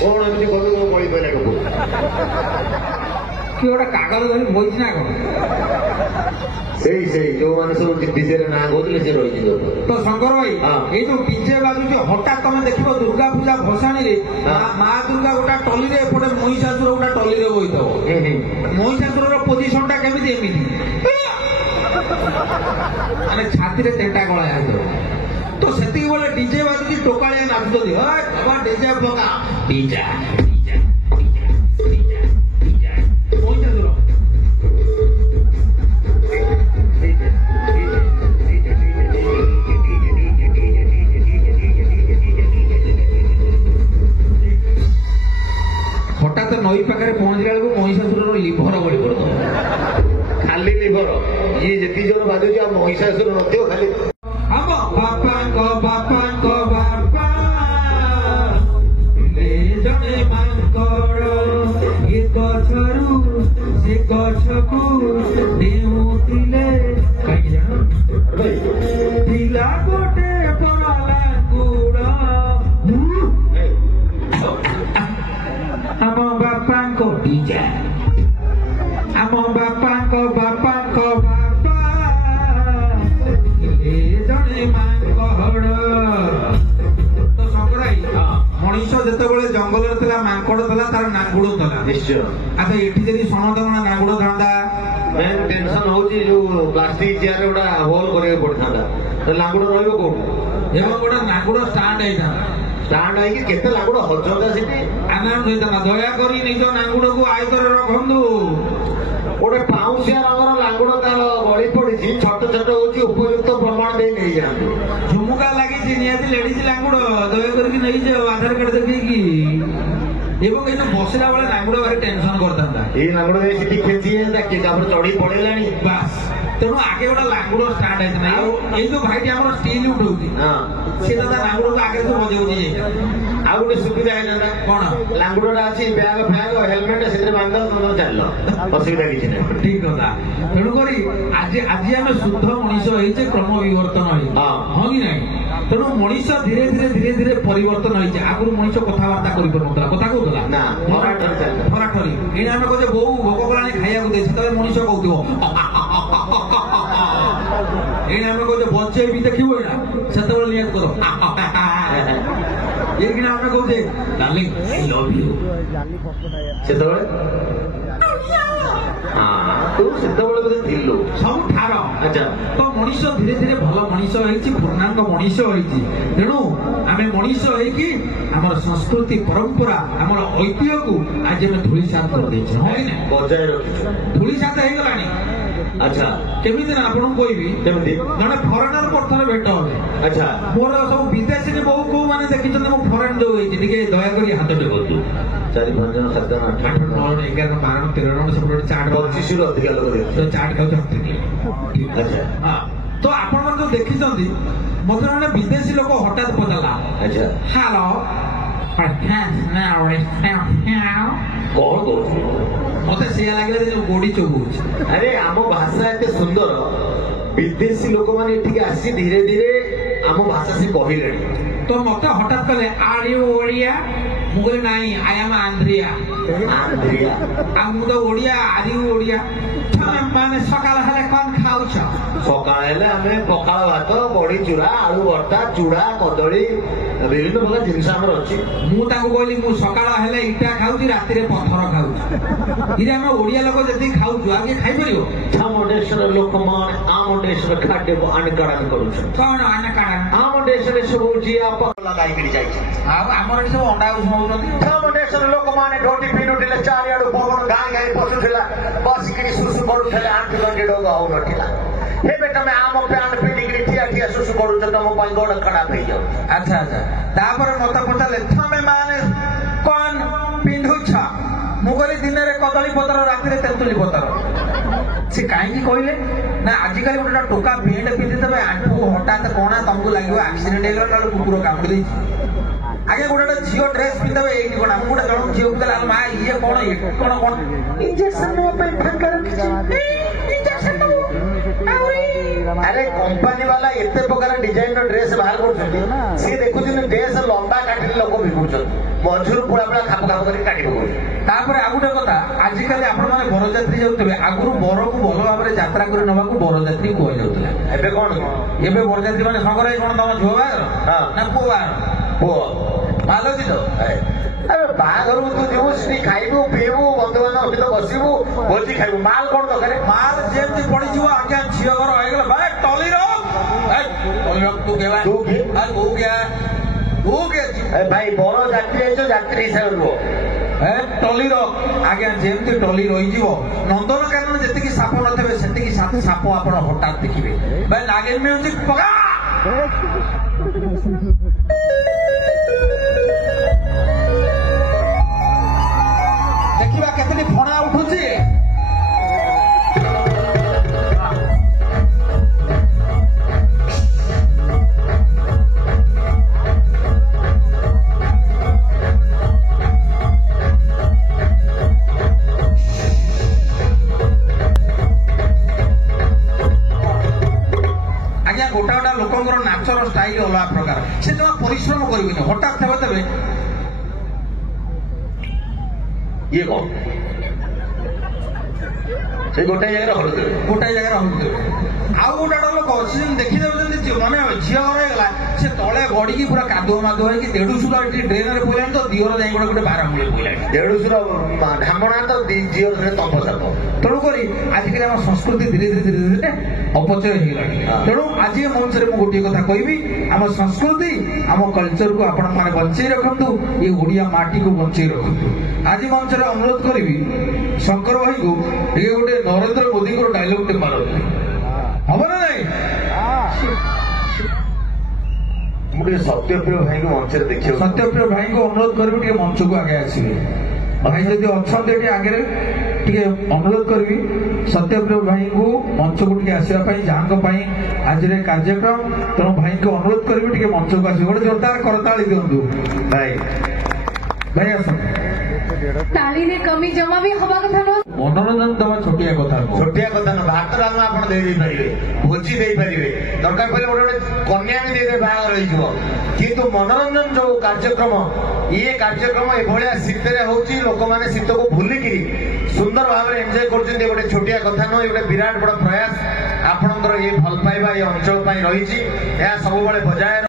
କଣ ଏମିତି କଲୁ ବଳି ପଇଲା ଲୋକ କିଏ ଗୋଟେ କାଗଜ ଧରି ବଇଛି ନା କଣ? ସେଇ ଯୋଉମାନେ ସବୁ ଡିଜେରେ ନାଁ କହୁଥିଲେ ସେ ରହିଛି ତ ଶଙ୍କର ଭାଇ ଏଇ ଯୋଉ ଡିଜେ ବାଜୁଛି ହଠାତ୍ ତମେ ଦେଖିବ ଦୁର୍ଗା ପୂଜା ଭସାଣିରେ ମା ଦୁର୍ଗା ଗୋଟା ଟଲିରେ ଏପଟେ ମହିଷାସୁର ଗୋଟା ଟଲିରେ ବଇଥିବ। ମହିଷାସୁରର ପୋଜିସନ ଟା କେମିତି ଏମିତି ମାନେ ଛାତିରେ ତେଣ୍ଟା ଗଳା ହେଇଥିବ। ତ ସେତିକି ବେଳେ ଡିଜେ ବାଜୁଛି ଟୋକାଳିଆ ନାଚୁଛନ୍ତି ଡିଜେ ପକା ଡିଜା ମହିଷାସୁର ହଠାତ୍ ନଈ ପାଖରେ ପହଞ୍ଚିଲା ବେଳକୁ ମହିଷାସୁରର ଲିଭର ବଳି ପଡୁଥିବ। ଖାଲି ଲିଭର ଇଏ ଯେତିକି ଜଣ ବାଜୁଛି ଆଉ ମହିଷାସୁର ନଥିବ ଖାଲି ଆମ ବାପାଙ୍କ ବାପାଙ୍କ ବାପା ଜଣେ ମାଙ୍କଡ ଏ ଗଛରୁ ସେ ଗଛକୁ ଡେଉଁଥିଲେ ଥିଲା ଗୋଟେ ଲାଙ୍ଗୁଡ ଆମ ବାପାଙ୍କ ଡିଜା ଆମ ବାପାଙ୍କ ବାପାଙ୍କ ବାପା ଜଣେ ମାଙ୍କଡ। ତ ଶଙ୍କରାଇ ମଣିଷ ଯେତେବେଳେ ଜଙ୍ଗଲରେ ଥିଲା ମାଙ୍କଡ ଥିଲା ତାର ନାଙ୍ଗୁଡ ଥିଲା ନିଶ୍ଚୟ। ଆଚ୍ଛା ଏଠି ଯଦି ସନାତନ ନାଙ୍ଗୁଡ ଥାନ୍ତା ମେନ୍ ଟେନସନ ହଉଛି ଯୋଉ ପ୍ଲାଷ୍ଟିକ ଚେୟାରରେ ଗୋଟେ ହୋଲ କରିବାକୁ ପଡିଥାନ୍ତା ଲାଙ୍ଗୁଡ ରହିବ କୋଉଠି ଏବଂ ଗୋଟେ ନାଙ୍ଗୁଡ ଷ୍ଟାଣ୍ଡ ହେଇଥାନ୍ତା। ଷ୍ଟାଣ୍ଡ ହେଇକି କେତେ ଲାଙ୍ଗୁଡ ହଜନ୍ତା ସେଠି ଆନାଉନ୍ସ ହେଇଥାନ୍ତା ଦୟାକରି ନିଜ ନାଙ୍ଗୁଡକୁ ଆୟତରେ ରଖନ୍ତୁ। ଗୋଟେ ପାଉଁଶିଆ ରଙ୍ଗର ଲାଙ୍ଗୁଡ ତାର ଗଳି ପଡିଛି ଛୋଟ ଛୋଟ ହଉଛି ଉପଯୁକ୍ତ ପ୍ରମାଣ ଦେଇ ନେଇଯାଆନ୍ତୁ। ଝୁମୁକା ଲାଗିଛି ନିହାତି ଲେଡିଜ ଲାଙ୍ଗୁଡ ଦୟା କରିକି ନେଇଯାଅ ଆଧାର କାର୍ଡ ଦେଖେଇକି। ଏବଂ ଏଇ ଯୋଉ ବସିଲା ବେଳେ ନାଙ୍ଗୁଡ ଭାରି ଟେନସନ କରିଥାନ୍ତା। ଏଇ ଲାଙ୍ଗୁଡ ସେଠି ଖେଞ୍ଚି ଯାଇଥାନ୍ତା କିଏ ତାପରେ ଚଢି ପଳେଇଲାଣି ବାସ୍। ତେଣୁ ଆଗେ ଗୋଟେ ଲାଙ୍ଗୁଡ ଷ୍ଟାର୍ଟ ହେଇଥିଲା। ଆଉ ଏଇ ଯୋଉ ଭାଇଟି ଆମର ଷ୍ଟିଲ ଉଠଉଛି ସେ ତା ଲାଙ୍ଗୁଡକୁ ଆଗେ ସବୁ ବଜଉଛି। ଆଉ ଗୋଟେ ସୁବିଧା ହେଇଥାନ୍ତା କଣ ଲାଙ୍ଗୁଡଟା ଅଛି ବ୍ୟାଗ ଫ୍ୟାଗ ହେଲମେଟ ସେଥିରେ ବାନ୍ଧିଦେବ ତମର ଚାଲିଲ ଅସୁବିଧା କିଛି ନାହିଁ। ଠିକ କଥା। ତେଣୁକରି ଆଜି ଆମେ ଶୁଦ୍ଧ ମଣିଷ ହେଇଛେ କ୍ରମ ବିବର୍ତ୍ତନ ହେଇଛି ହଁ କି ନାହିଁ? ତେଣୁ ମଣିଷ ଧୀରେ ଧୀରେ ପରିବର୍ତ୍ତନ ହେଇଛି। ଆଗରୁ ମଣିଷ କଥାବାର୍ତ୍ତା କରିପାରୁନଥିଲା କଥା କହୁଥିଲା ନା ଫରାଠରି ଏଇନା ଆମେ କହୁଛେ ବୋଉ ଭୋକ କଲାଣି ଖାଇବାକୁ ଦେ ସେତେବେଳେ ମଣିଷ କହୁଥିବ ଏଇନା ଆମେ କହୁଛେ ବଞ୍ଚେଇବି ଦେଖିବୁ ଏଇନା ସେତେବେଳେ ନିହାତି କର ଏଇକିନା ଆମେ କହୁଛେ ଡାର୍ଲିଂ ଆଇ ଲଭ୍ ୟୁ ସେତେବେଳେ ତୁ ସେତେବେଳେ ବୋଧେ ଥିଲୁ ସବୁ ଠାର। ଆଚ୍ଛା ତ ମଣିଷ ଧୀରେ ଧୀରେ ଭଲ ମଣିଷ ହେଇଛି ପୂର୍ଣ୍ଣାଙ୍ଗ ମଣିଷ ହେଇଛି। ତେଣୁ ଆମେ ମଣିଷ ହେଇକି ଆମର ସଂସ୍କୃତି ପରମ୍ପରା ଆମର ଐତିହ୍ୟକୁ ଆଜି ଆମେ ଧୂଳିସାତ କରିଦେଇଛୁ ବଜାୟ ରଖିଛୁ। ଧୂଳିସାତ ହେଇଗଲାଣି। ଆଚ୍ଛା କେମିତି ନା ଆପଣଙ୍କୁ କହିବି କେମିତି ଜଣେ ଫରେନର ମୋର ଥରେ ଭେଟ ହେଲେ ଆଚ୍ଛା ମୋର ସବୁ ବିଦେଶୀ ବହୁ କୋଉ ମାନେ ଦେଖିଛନ୍ତି ମୁଁ ଫରେନ ଯୋଉ ହେଇଛି ଟିକେ ଦୟାକରି ହାତ ଟେକନ୍ତୁ। 4-5 ଜଣ 7 ଜଣ 8 8 9 11 12 13 ଜଣ ସେପଟେ ଚାଟ 25ରୁ ଅଧିକା ଲୋକ ଚାଟ ଖାଉଛନ୍ତି। ତ ଆପଣମାନେ ଯୋଉ ଦେଖିଛନ୍ତି ମତେ ଜଣେ ବିଦେଶୀ ଲୋକ ହଠାତ୍ ପଚାରିଲା ଆଚ୍ଛା ହ୍ୟାଲୋ କଣ କହୁଛୁ? ମତେ ସେଇଆ ଲାଗିଲା ଯେ ଯୋଉ ଗୋଡି ଚୋବୁଛି। ଆରେ ଆମ ଭାଷା ଏତେ ସୁନ୍ଦର ବିଦେଶୀ ଲୋକମାନେ ଏଠିକି ଆସି ଧୀରେ ଧୀରେ ଆମ ଭାଷା ସେ କହିଲେଣି। ତ ମତେ ହଠାତ୍ କହିଲେ ଆର୍ ୟୁ ଓଡିଆ? ମୁଁ କହିଲି ନାଇଁ ଆଇ ଆମ୍ ଆନ୍ଧ୍ରିଆ। ଆଉ ମୁଁ ତ ଓଡିଆ ଆରି ଓଡିଆ। ମାନେ ସକାଳ ହେଲେ କଣ ଖାଉଛ? ସକାଳ ହେଲେ ଆମେ ପଖାଳ ଭାତ ବଢି ଚୁରା ଆଳୁ ଭର୍ତ୍ତା ଚୁଡା କଦଳୀ ବିଭିନ୍ନ ପ୍ରକାର ଜିନିଷ ଆମର ଅଛି। ମୁଁ ତାଙ୍କୁ କହିଲି ମୁଁ ସକାଳ ହେଲେ ଇଟା ଖାଉଛି ରାତିରେ ପଥର ଖାଉଛି। ଇରେ ଆମେ ଓଡିଆ ଲୋକ ଯେତିକି ଖାଉଛୁ ଆଉ କିଏ ଖାଇପାରିବ? ଆମ ଦେଶର ଲୋକମାନେ ଆମ ଦେଶର ଖାଦ୍ୟକୁ ଆନକରଣ କରୁଛନ୍ତି। କଣ ଆନକରଣ? ଆମ ଦେଶରେ ସବୁ ଜିଆ ଲଗାଇକିରି ଯାଇଛି। ଆଉ ଆମର ଏଠି ସବୁ ଅଣ୍ଡା ଉଷୁଛନ୍ତି। ଆମ ଦେଶର ଲୋକମାନେ ଢୋଟି ପିନ୍ଧୁଥିଲେ ଚାରିଆଡୁ ପବନ ଗାଁ ଗାଈ ପଶୁଥିଲା ବସିକିରି ସୁସୁ କରୁଥିଲେ ଆଣ୍ଠୁ ଗଣ୍ଠି ରୋଗ ହଉନଥିଲା। ଏବେ ତମେ ଆମ ପ୍ୟାଣ୍ଟ ପିନ୍ଧିକିରି ଠିଆ ଠିଆ ସୁସୁ କରୁଛ ତମ ପାଇଁ ଗୋଡ ଖରାପ ହେଇଯାଉଛି। ଆଚ୍ଛା ଆଚ୍ଛା ତାପରେ ମତେ ପଚାରିଲେ ତମେ ମାନେ କଣ ପିନ୍ଧୁଛ? ମୁଁ କହିଲି ଦିନରେ କଦଳୀ ପତ୍ର ରାତିରେ ତେନ୍ତୁଳି ପତ୍ର। ସେ କାହିଁକି କହିଲେ ନା ଆଜିକାଲି ଗୋଟେ ଟୋକା ପେଣ୍ଟ ପିନ୍ଧିଦେବେ ଆଣ୍ଠୁ ହଠାତ୍ କଣ ତମକୁ ଲାଗିବ ଆକ୍ସିଡେଣ୍ଟ ହେଇଗଲା ନହେଲେ କୁକୁର କାମୁଡି ଦେଇଛି। ଆଗେ ଗୋଟେ ଝିଅ ଡ୍ରେସ ପିନ୍ଧିଦେବେ ଏଇଠି କଣ ମୁଁ ଗୋଟେ ଜଣକୁ ଝିଅକୁ ଦେଲା ମା ଇଏ କଣ କଣ ଇଞ୍ଜେକ୍ସନ ନେବା ପାଇଁ ଫାଙ୍କା ରଖିଛି। ଇଞ୍ଜେକ୍ସନ अरे कंपनी वाला एते प्रकार डिजाइन ड्रेस बाहर करछथि से देखुछन ड्रेस लंबा काटि लोक बिकुछन मजूर पुरा पुरा खाप खाप करी काटि पकउ तापर आ गुटे कथा आजिकाली आपण माने बरजात्री जाउतबे आगुरु बरकु भल भाबरे यात्रा करि नबाकु बरजात्री कोइ जाउतला एबे कोन एबे बरजात्री माने संगराई कोन तम झुआ बागर ना पुआ बागर पुआ मालो दिनो अरे बाघर तू जीव सी खाइबू पीबू बंधु बांधव सहित बसिबू भोजी खाइबू माल कौन दरकार माल जेमती पड़ीजिव आज्ञा झील घर होगला भाई टली रख तू केला तू की तू क्या भाई बर जात्री जात्री हिसाब रो टली रख आज्ञा जेमती टली रही नंदनकानन जी साप नथे से साप आप हठात देखिए भाई नागिन म्यूजिक पका देखा केतनी फणा उठुची आज्ञा गोटा गोटा लोकंर नाचर स्टाइल अलग प्रकार से जमा परिश्रम करेंगे हठात थे तेरे ये कौन से गोटे जगह हलुदेवे आउ गोटा लोक अच्छे देखी जाऊँगी माने झील घर होगा से तले गड़ी पूरा कादुआ मादुआ हो देढ़शुर ड्रेन में पड़ानी तो दिहर जाए गोटे गोटे बारामूल पड़ानी देढ़शुर ढामणा तो झील तंप साप तेणुक आजिकल आम संस्कृति धीरे धीरे धीरे धीरे अपचय होगा तेणु आज मंच में गोटे कथा कहबी आम संस्कृति आम कल्चर को आपण मैंने बंचाई रखु ये ओडिया माटी को बंचाई रखु आज मंच में अनुरोध करी शंकर भाई को ये गोटे नरेंद्र मोदी को डायलॉग टे मारते हम ना नहीं मुझे सत्यप्रिय भाई को मंच देखिए सत्यप्रिय भाई को अनुरोध करी मंच को आगे आसवे भाई जब अच्छा आगे टे अनुरोध करी सत्यप्रिय भाई को मंच को आसवाई जहाँ आज कार्यक्रम तेणु भाई को अनुरोध करी मंच को आस गोटे जोरदार करताली दिंतु भाई भाई आस ताली ने कमी जमा भी हवा कथा न मनोरंजन दवा छोटिया कथा न भात डालमा आप पारे भोजी दे पारे दरकार पड़े गोटे कन्या भी दे बाहर रही किंतु मनोरंजन जो कार्यक्रम ये कार्यक्रम एभलिया शीत लोक मैंने शीत को भूलिकी सुंदर भाव में एंजॉय कर गोटे छोटिया कथा नुह गोटे विराट बड़ प्रयास आपणकर ये भल पाइबा ये अंचल रही सब बजाय